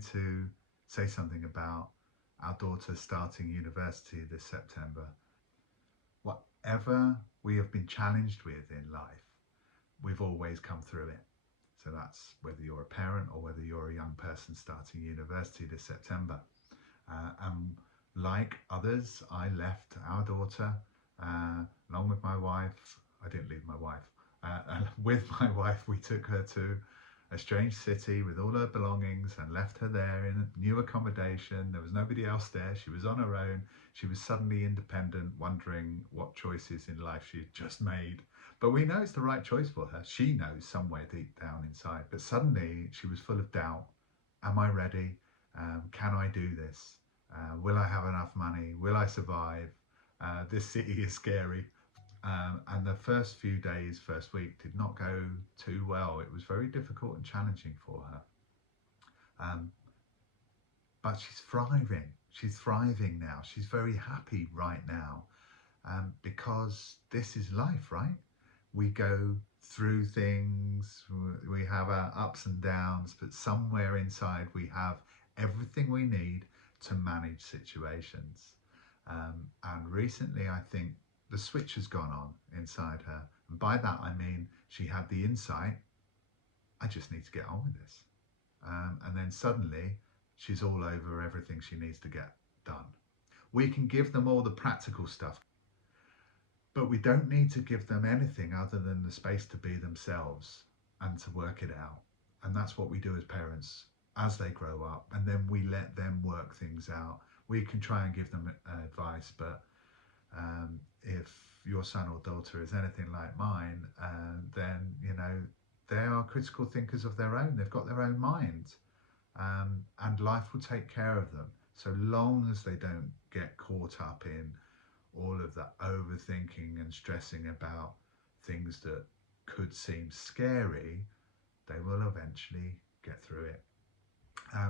wanted to say something about our daughter starting university this September. Whatever we have been challenged with in life, we've always come through it. So that's whether you're a parent or whether you're a young person starting university this September. And like others, I left our daughter along with my wife. I didn't leave my wife. With my wife, we took her to a strange city with all her belongings and left her there in a new accommodation. There was nobody else there. She was on her own. She was suddenly independent, wondering what choices in life she had just made. But we know it's the right choice for her. She knows somewhere deep down inside. But suddenly she was full of doubt. Am I ready? Can I do this? Will I have enough money? Will I survive? This city is scary. And the first few days, first week, did not go too well. It was very difficult and challenging for her. But she's thriving. She's thriving now. She's very happy right now because this is life, right? We go through things, we have our ups and downs, but somewhere inside we have everything we need to manage situations. And recently, I think the switch has gone on inside her. And by that, I mean she had the insight, I just need to get on with this. And then suddenly, she's all over everything she needs to get done. We can give them all the practical stuff, but we don't need to give them anything other than the space to be themselves and to work it out. And that's what we do as parents as they grow up, and then we let them work things out. We can try and give them advice, but if your son or daughter is anything like mine, then they are critical thinkers of their own. They've got their own mind, and life will take care of them. So long as they don't get caught up in all of the overthinking and stressing about things that could seem scary, they will eventually get through it.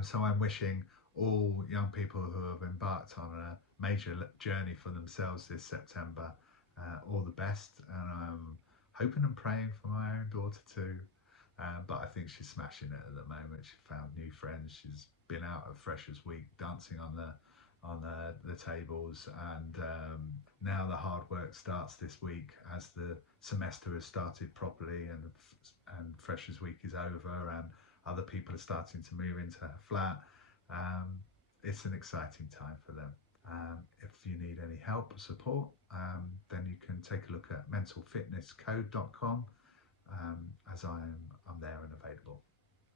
So I'm wishing all young people who have embarked on a major journey for themselves this September all the best, and I'm hoping and praying for my own daughter too. But I think she's smashing it at the moment. She found new friends. She's been out at Freshers Week dancing on the tables, and now the hard work starts this week as the semester has started properly, and Freshers Week is over, and other people are starting to move into her flat. It's an exciting time for them. If you need any help or support, then you can take a look at mentalfitnesscode.com, as I'm there and available.